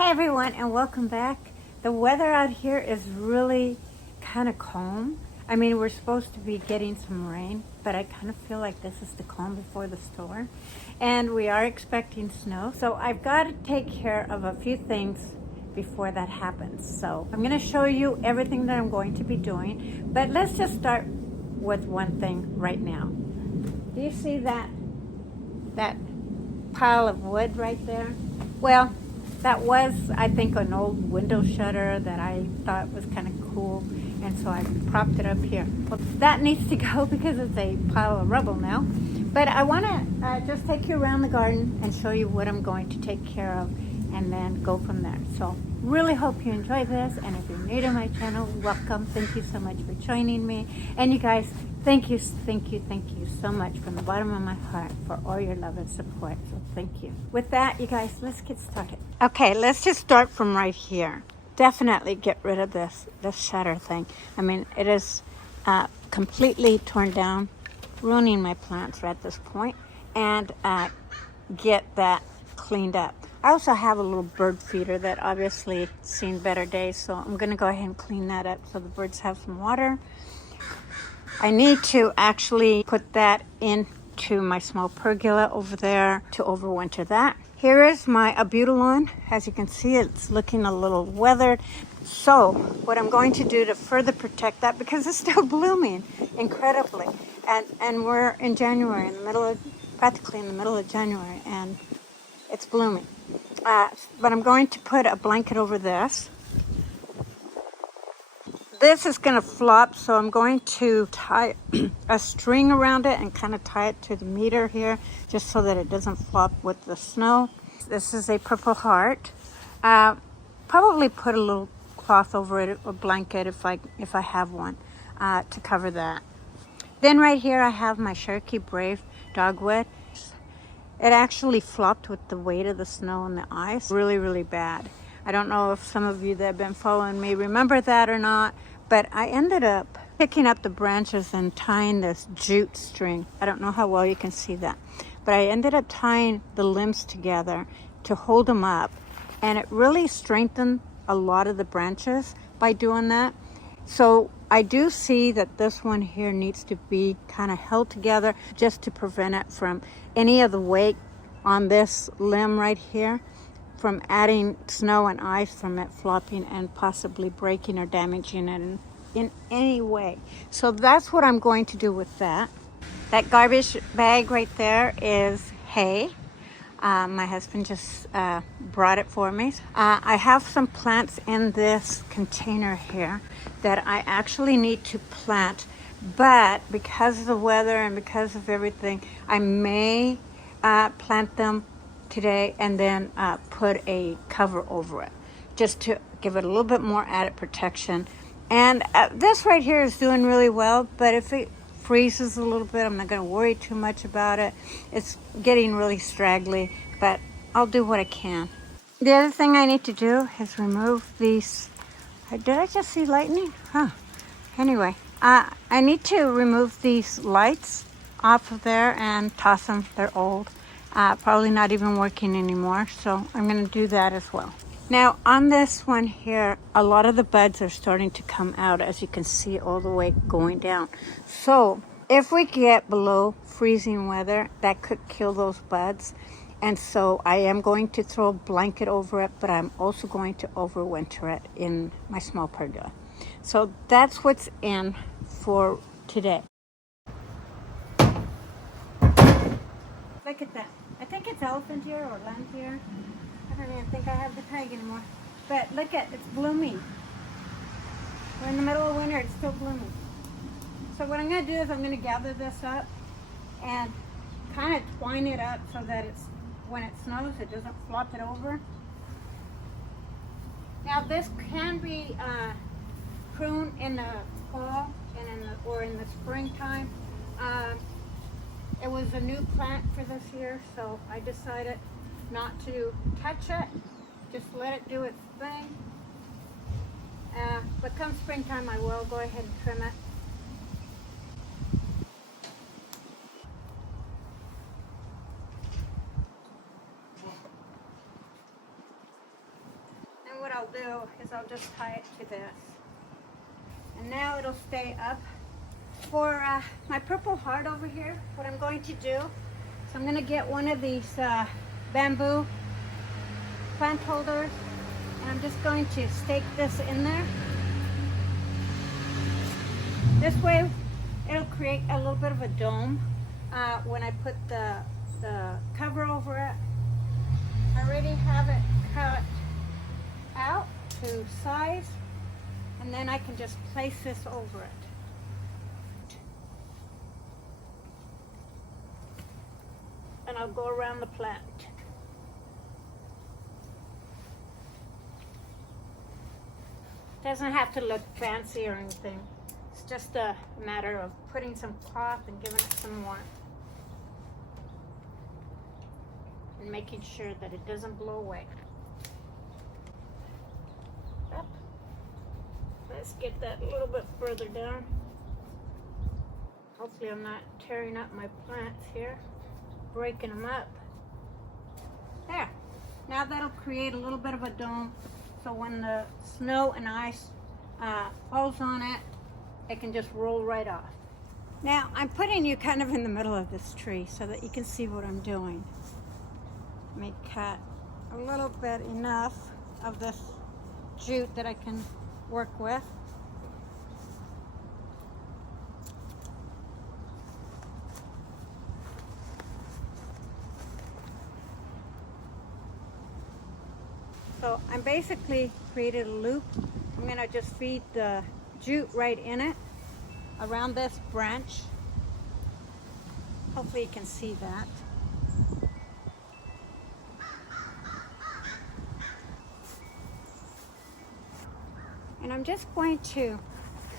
Hey everyone, and welcome back. The weather out here is really kind of calm. I mean, we're supposed to be getting some rain, but I kind of feel like this is the calm before the storm. And we are expecting snow, so I've got to take care of a few things before that happens. So I'm going to show you everything that I'm going to be doing, but let's just start with one thing right now. Do you see that pile of wood right there? Well, that was, I think, an old window shutter that I thought was kind of cool, and so I propped it up here. Well, that needs to go because it's a pile of rubble now. But I want to just take you around the garden and show you what I'm going to take care of and then go from there. So really hope you enjoy this, and if you're new to my channel, welcome. Thank you so much for joining me. And you guys, thank you so much from the bottom of my heart for all your love and support. So thank you. With that, you guys, let's get started. Okay, let's just start from right here. Definitely get rid of this shutter thing. I mean, it is completely torn down, ruining my plants right at this point, and get that cleaned up. I also have a little bird feeder that obviously seen better days, so I'm going to go ahead and clean that up so the birds have some water. I need to actually put that into my small pergola over there to overwinter that. Here is my Abutilon. As you can see, it's looking a little weathered. So what I'm going to do to further protect that, because it's still blooming incredibly, and we're in January, practically in the middle of January, and it's blooming. But I'm going to put a blanket over this. This is going to flop, so I'm going to tie a string around it and kind of tie it to the meter here, just so that it doesn't flop with the snow. This is a Purple Heart. Probably put a little cloth over it, or blanket if I have one, to cover that. Then right here I have my Cherokee Brave dogwood. It actually flopped with the weight of the snow and the ice. Really, really bad. I don't know if some of you that have been following me remember that or not, but I ended up picking up the branches and tying this jute string. I don't know how well you can see that, but I ended up tying the limbs together to hold them up, and it really strengthened a lot of the branches by doing that. So I do see that this one here needs to be kind of held together just to prevent it from any of the weight on this limb right here from adding snow and ice, from it flopping and possibly breaking or damaging it in any way. So that's what I'm going to do with that. That garbage bag right there is hay. My husband just brought it for me. I have some plants in this container here that I actually need to plant, but because of the weather and because of everything, I may plant them today and then put a cover over it, just to give it a little bit more added protection. And this right here is doing really well, but if it freezes a little bit, I'm not going to worry too much about it. It's getting really straggly, but I'll do what I can. The other thing I need to do is remove these. Did I just see lightning? Anyway, I need to remove these lights off of there and toss them. They're old. Probably not even working anymore, so I'm going to do that as well. Now on this one here, a lot of the buds are starting to come out, as you can see, all the way going down. So if we get below freezing weather, that could kill those buds. And so I am going to throw a blanket over it, but I'm also going to overwinter it in my small pergola. So that's what's in for today. Look at that. I think it's elephant ear or lamb ear. I don't even think I have the tag anymore. But look at, it's blooming. We're in the middle of winter, it's still blooming. So what I'm going to do is I'm going to gather this up and kind of twine it up so that it's, when it snows, it doesn't flop it over. Now this can be pruned in the fall and or in the springtime. It was a new plant for this year, so I decided not to touch it, just let it do its thing. But come springtime, I will go ahead and trim it. I'll do is I'll just tie it to this. And now it'll stay up. For my purple heart over here, what I'm going to do, so I'm going to get one of these bamboo plant holders, and I'm just going to stake this in there. This way it'll create a little bit of a dome when I put the cover over it. I already have it cut out to size, and then I can just place this over it. And I'll go around the plant. Doesn't have to look fancy or anything. It's just a matter of putting some cloth and giving it some warmth. And making sure that it doesn't blow away. Up. Let's get that a little bit further down. Hopefully I'm not tearing up my plants here, breaking them up. There. Now that'll create a little bit of a dome, so when the snow and ice falls on it, it can just roll right off. Now I'm putting you kind of in the middle of this tree so that you can see what I'm doing. Let me cut a little bit enough of this jute that I can work with. So I'm basically created a loop. I'm gonna just feed the jute right in it around this branch. Hopefully you can see that. And I'm just going to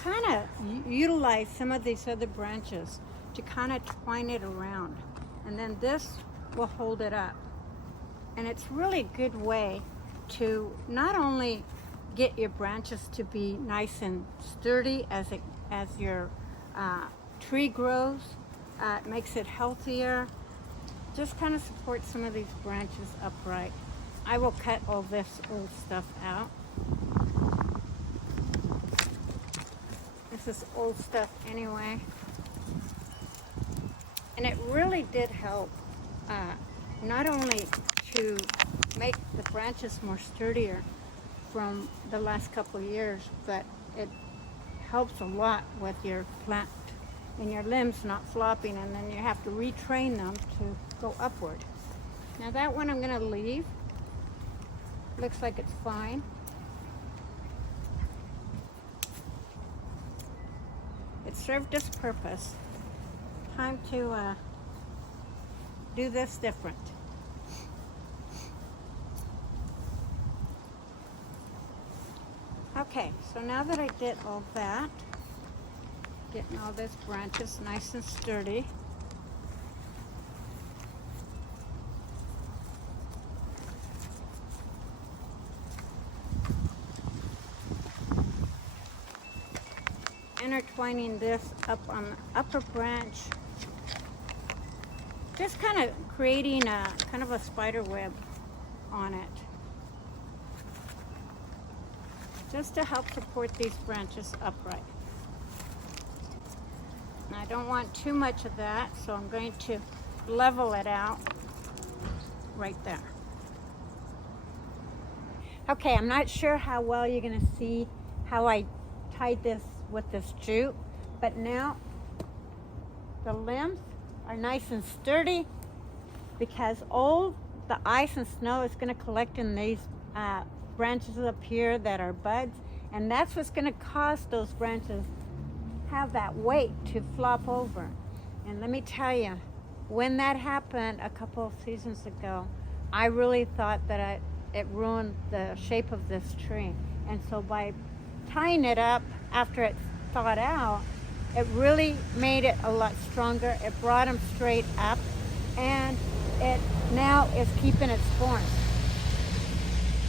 kind of utilize some of these other branches to kind of twine it around. And then this will hold it up. And it's really a good way to not only get your branches to be nice and sturdy as your tree grows, it makes it healthier. Just kind of support some of these branches upright. I will cut all this old stuff out. This is old stuff anyway. And it really did help not only to make the branches more sturdier from the last couple of years, but it helps a lot with your plant and your limbs not flopping, and then you have to retrain them to go upward. Now that one I'm going to leave. Looks like it's fine. It served its purpose. Time to do this different. Okay, so now that I did all that, getting all these branches nice and sturdy, intertwining this up on the upper branch, just kind of creating a kind of a spider web on it, just to help support these branches upright. And I don't want too much of that, so I'm going to level it out right there. Okay, I'm not sure how well you're going to see how I tied this with this jute, but now the limbs are nice and sturdy because all the ice and snow is going to collect in these branches up here that are buds, and that's what's going to cause those branches have that weight to flop over. And let me tell you, when that happened a couple of seasons ago, I really thought that it ruined the shape of this tree. And so by tying it up after it's thawed out, it really made it a lot stronger. It brought them straight up, and it now is keeping its form.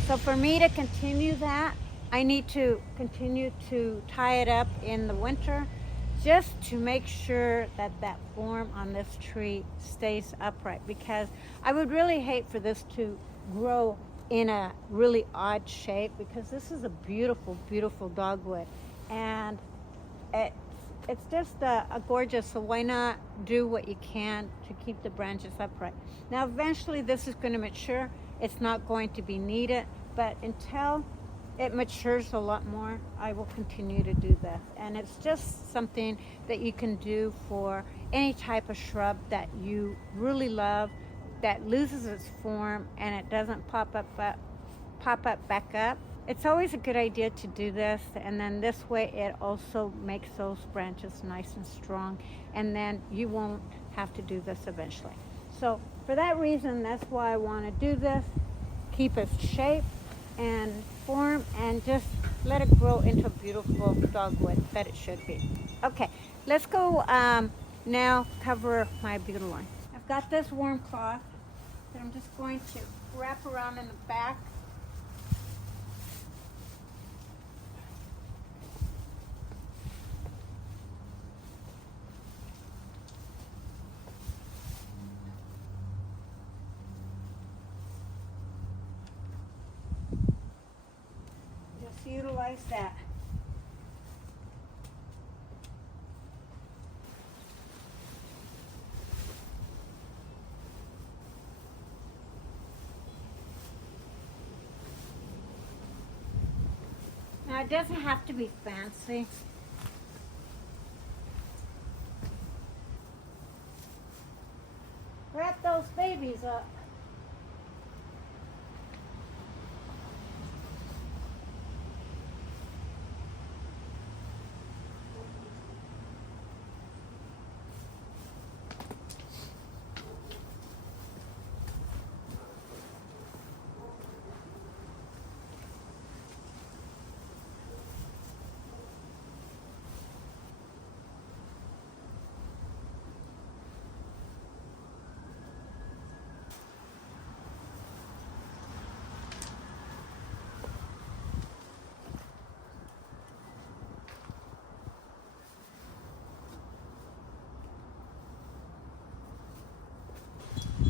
So for me to continue that, I need to continue to tie it up in the winter just to make sure that that form on this tree stays upright, because I would really hate for this to grow in a really odd shape, because this is a beautiful, beautiful dogwood, and it's just a gorgeous. So why not do what you can to keep the branches upright? Now eventually this is going to mature. It's not going to be needed, but until it matures a lot more, I will continue to do this. And it's just something that you can do for any type of shrub that you really love, that loses its form and it doesn't pop up back up. It's always a good idea to do this, and then this way it also makes those branches nice and strong, and then you won't have to do this eventually. So for that reason, that's why I want to do this, keep its shape and form, and just let it grow into a beautiful dogwood that it should be. Okay, let's go now cover my Abutilon. I've got this warm cloth that I'm just going to wrap around in the back. Just utilize that. Now it doesn't have to be fancy. Wrap those babies up.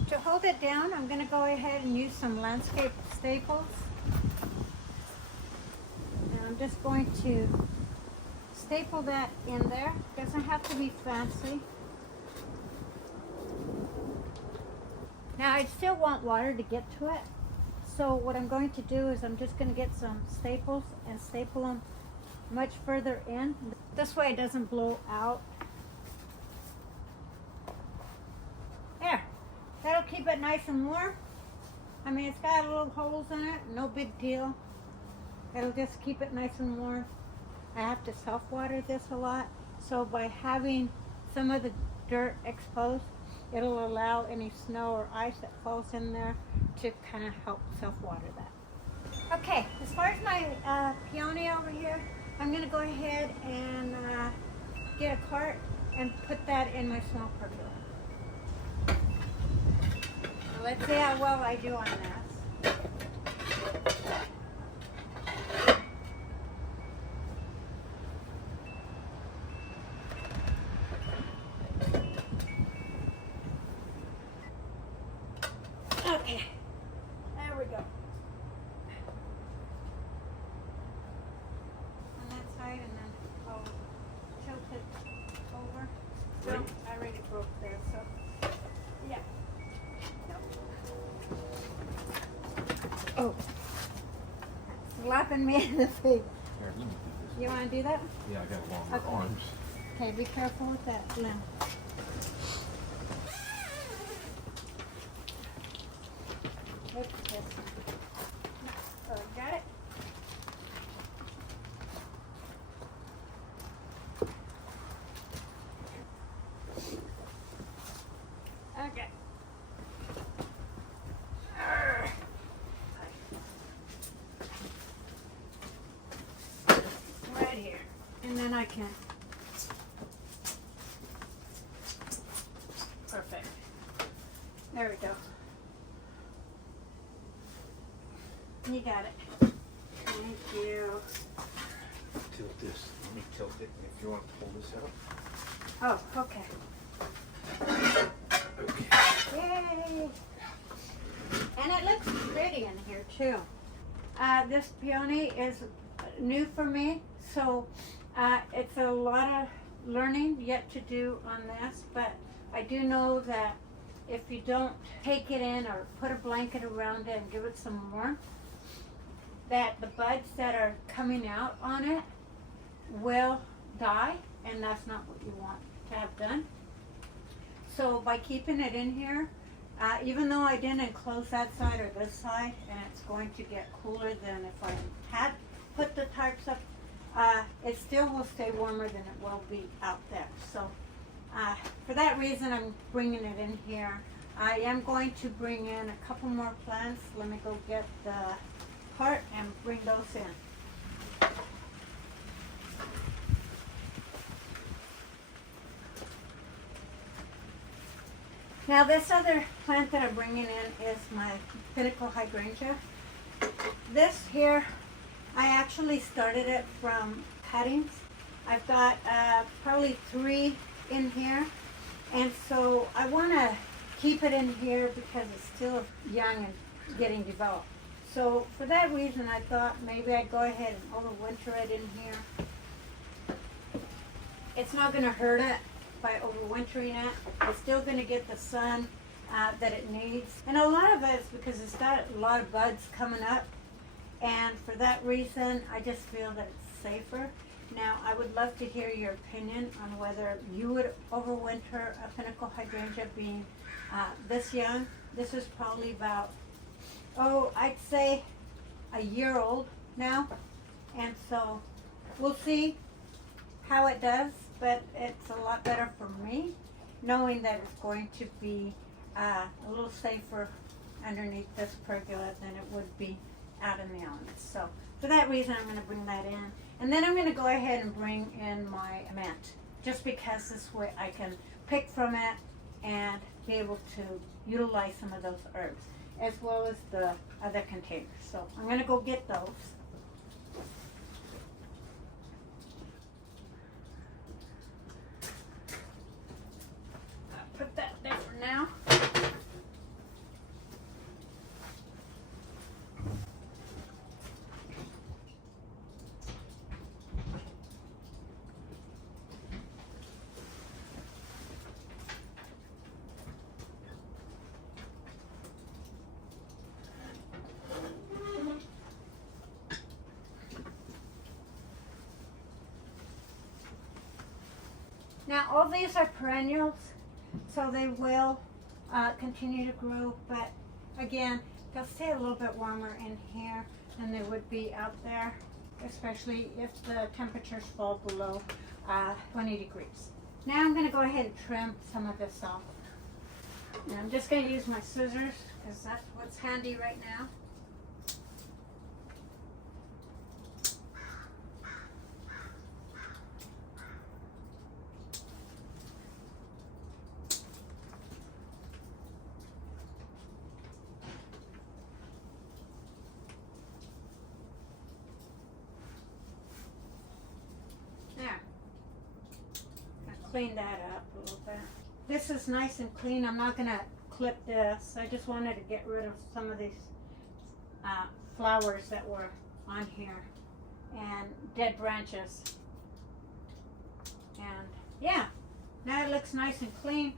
To hold it down, I'm going to go ahead and use some landscape staples. And I'm just going to staple that in there. Doesn't have to be fancy. Now I still want water to get to it. So what I'm going to do is I'm just going to get some staples and staple them much further in. This way it doesn't blow out. There. That'll keep it nice and warm. I mean, it's got little holes in it, no big deal. It'll just keep it nice and warm. I have to self-water this a lot, so by having some of the dirt exposed, it'll allow any snow or ice that falls in there to kind of help self-water that. Okay, as far as my peony over here, I'm going to go ahead and get a cart and put that in my small pergola. Let's see how well I do on this. Okay, there we go. On that side, and then I'll tilt it over. No, I already broke there, so yeah. Oh, slapping me in the face. Here, let me do this. You want to do that? Yeah, I got longer arms. Okay, be careful with that limb. Look at this. So, got it? Okay. Right here. And then I can. Perfect. There we go. You got it. Thank you. Tilt this. Let me tilt it if you want to pull this out. Oh, okay. Okay. Yay! And it looks pretty in here too. This peony is new for me, so it's a lot of learning yet to do on this, but I do know that if you don't take it in or put a blanket around it and give it some warmth, that the buds that are coming out on it will die, and that's not what you want to have done. So by keeping it in here, even though I didn't enclose that side or this side, and it's going to get cooler than if I had put the tarps up, it still will stay warmer than it will be out there. So for that reason, I'm bringing it in here. I am going to bring in a couple more plants. Let me go get the cart and bring those in. Now this other plant that I'm bringing in is my pinnacle hydrangea. This here, I actually started it from cuttings. I've got probably 3 in here, and so I want to keep it in here because it's still young and getting developed. So for that reason, I thought maybe I'd go ahead and overwinter it in here. It's not going to hurt it by overwintering it. It's still going to get the sun that it needs. And a lot of it is because it's got a lot of buds coming up. And for that reason, I just feel that it's safer. Now, I would love to hear your opinion on whether you would overwinter a pinnacle hydrangea being this young. This is probably about, I'd say a year old now. And so we'll see how it does, but it's a lot better for me knowing that it's going to be a little safer underneath this pergola than it would be out in the elements. So for that reason, I'm going to bring that in. And then I'm going to go ahead and bring in my mint, just because this way I can pick from it and be able to utilize some of those herbs, as well as the other containers. So I'm going to go get those. I'll put that there for now. Now all these are perennials, so they will continue to grow, but again, they'll stay a little bit warmer in here than they would be out there, especially if the temperatures fall below 20 degrees. Now I'm going to go ahead and trim some of this off. And I'm just going to use my scissors because that's what's handy right now. Clean that up a little bit. This is nice and clean. I'm not going to clip this. I just wanted to get rid of some of these flowers that were on here and dead branches. And yeah, now it looks nice and clean.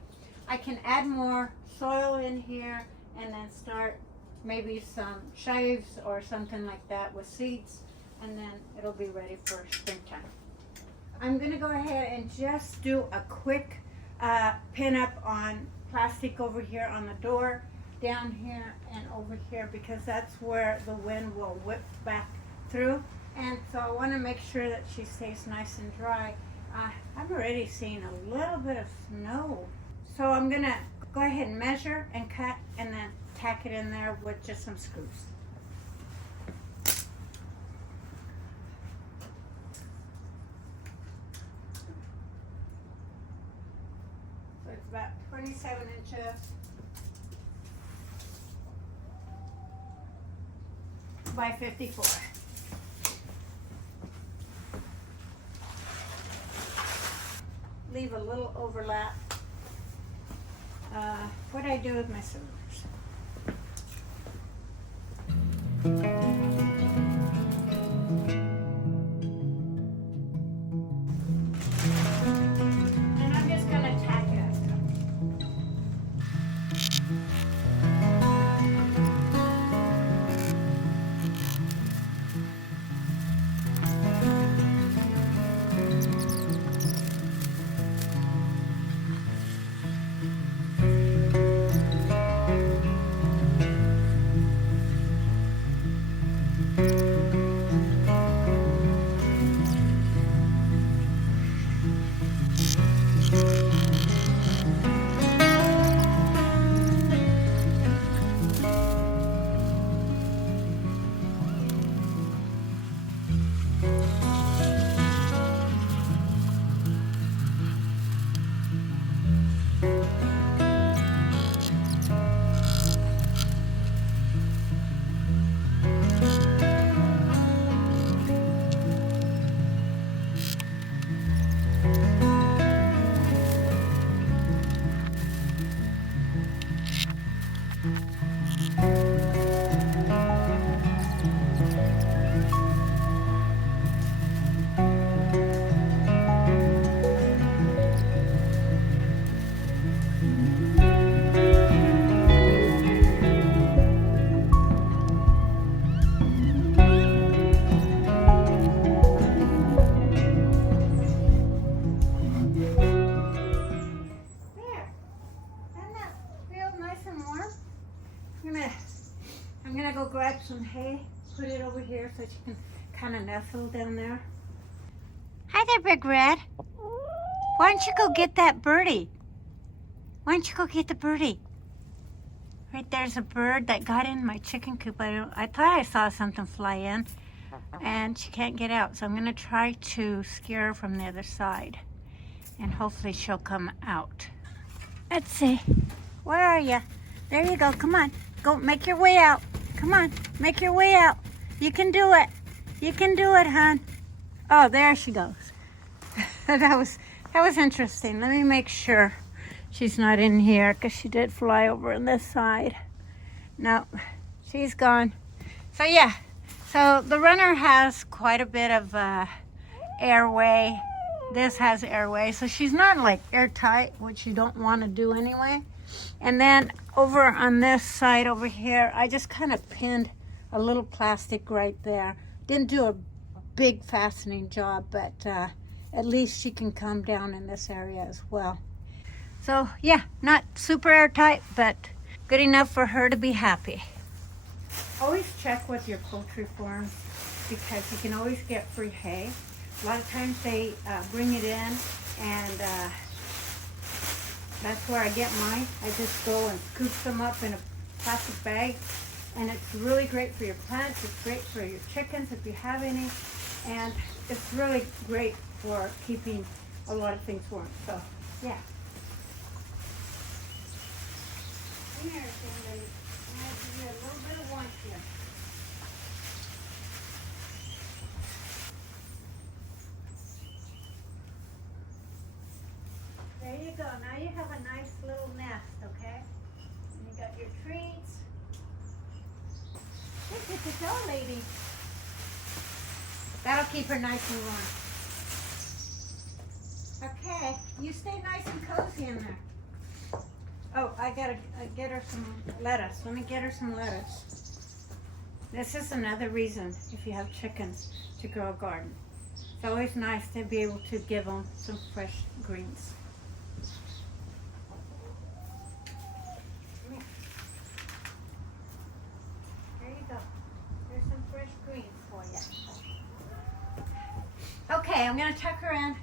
I can add more soil in here and then start maybe some chives or something like that with seeds, and then it'll be ready for springtime. I'm going to go ahead and just do a quick pin up on plastic over here on the door, down here and over here, because that's where the wind will whip back through. And so I want to make sure that she stays nice and dry. I've already seen a little bit of snow. So I'm going to go ahead and measure and cut and then tack it in there with just some screws. It's about 27 inches by 54. Leave a little overlap. What I do with my scissors. And I'm just gonna tack it. I'm gonna go grab some hay, put it over here so she can kind of nestle down there. Hi there, Big Red. Why don't you go get that birdie? Why don't you go get the birdie? Right there's a bird that got in my chicken coop. I thought I saw something fly in, and she can't get out. So I'm gonna try to scare her from the other side, and hopefully she'll come out. Let's see. Where are you? There you go. Come on. Go make your way out. Come on. Make your way out. You can do it. You can do it, hon. Oh, there she goes. that was interesting. Let me make sure she's not in here because she did fly over on this side. No, she's gone. So yeah. So the runner has quite a bit of airway. This has airway, so she's not like airtight, which you don't want to do anyway. And then over on this side over here, I just kind of pinned a little plastic right there. Didn't do a big fastening job, but at least she can come down in this area as well. So yeah, not super airtight, but good enough for her to be happy. Always check with your poultry farm because you can always get free hay. A lot of times they bring it in, and that's where I get mine. I just go and scoop them up in a plastic bag, and it's really great for your plants. It's great for your chickens if you have any, and it's really great for keeping a lot of things warm. So, yeah. Come here, young lady. I'm going to give you a little bit of warmth here. There you go. Now you have a nice little nest, okay? And you got your treats. Look at the doll lady. That'll keep her nice and warm. Okay, you stay nice and cozy in there. Oh, I gotta get her some lettuce. Let me get her some lettuce. This is another reason, if you have chickens, to grow a garden. It's always nice to be able to give them some fresh greens. There you go. There's some fresh greens for you. Okay, I'm gonna tuck her in.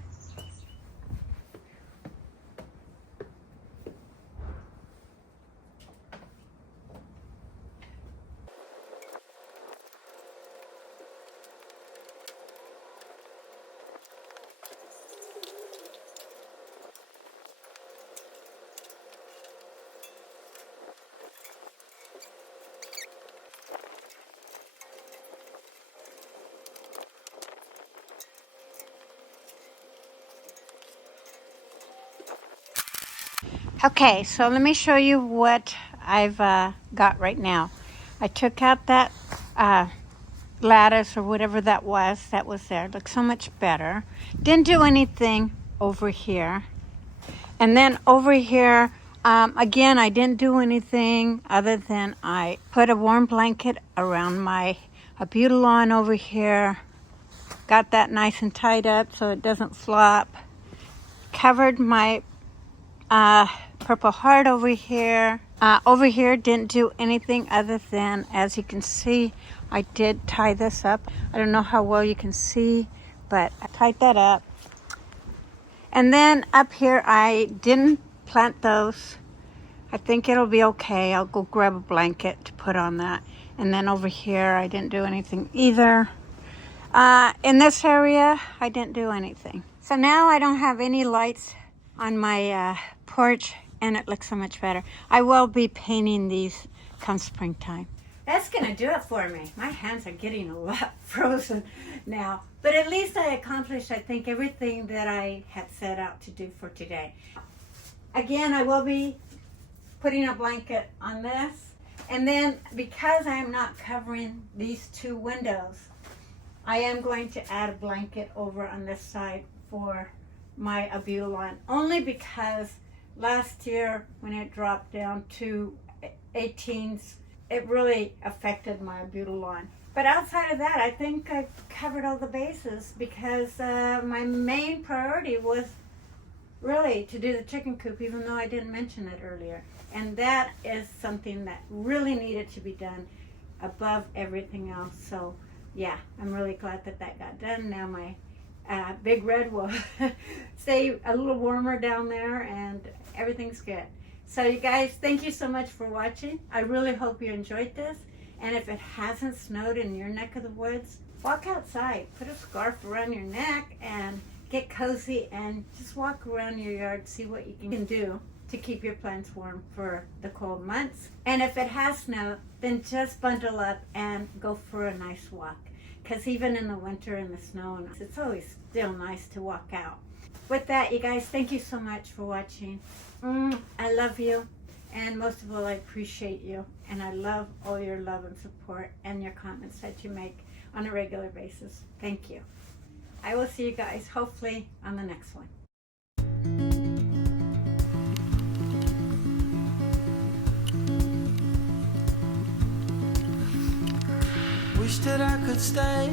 Okay, so let me show you what I've got right now. I took out that lattice or whatever that was there. It looked so much better. Didn't do anything over here. And then over here, again, I didn't do anything other than I put a warm blanket around my Abutilon over here. Got that nice and tied up so it doesn't flop. Covered my purple heart over here. Over here, didn't do anything other than, as you can see, I did tie this up. I don't know how well you can see, but I tied that up. And then up here, I didn't plant those. I think it'll be okay. I'll go grab a blanket to put on that. And then over here, I didn't do anything either. In this area, I didn't do anything. So now I don't have any lights on my porch, and it looks so much better. I will be painting these come springtime. That's gonna do it for me. My hands are getting a lot frozen now, but at least I accomplished, I think, everything that I had set out to do for today. Again, I will be putting a blanket on this, and then because I am not covering these two windows, I am going to add a blanket over on this side for my Abutilon, only because last year when it dropped down to 18s, it really affected my Abutilon. But outside of that, I think I've covered all the bases, because my main priority was really to do the chicken coop, even though I didn't mention it earlier. And that is something that really needed to be done above everything else. So yeah, I'm really glad that that got done. Now my Big Red will stay a little warmer down there, and everything's good. So you guys, thank you so much for watching. I really hope you enjoyed this. And if it hasn't snowed in your neck of the woods, walk outside, put a scarf around your neck and get cozy and just walk around your yard, see what you can do to keep your plants warm for the cold months. And if it has snowed, then just bundle up and go for a nice walk. Because even in the winter and the snow, it's always still nice to walk out. With that, you guys, thank you so much for watching. I love you, and most of all, I appreciate you, and I love all your love and support and your comments that you make on a regular basis. Thank you. I will see you guys hopefully on the next one. Wish that I could stay,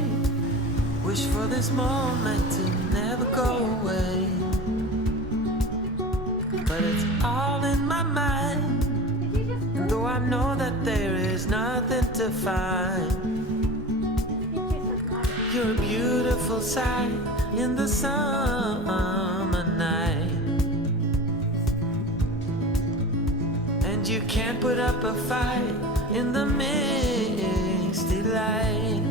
wish for this moment to never go away. But it's all in my mind, and though I know that there is nothing to find, you're a beautiful sight in the summer night. And you can't put up a fight in the misty light.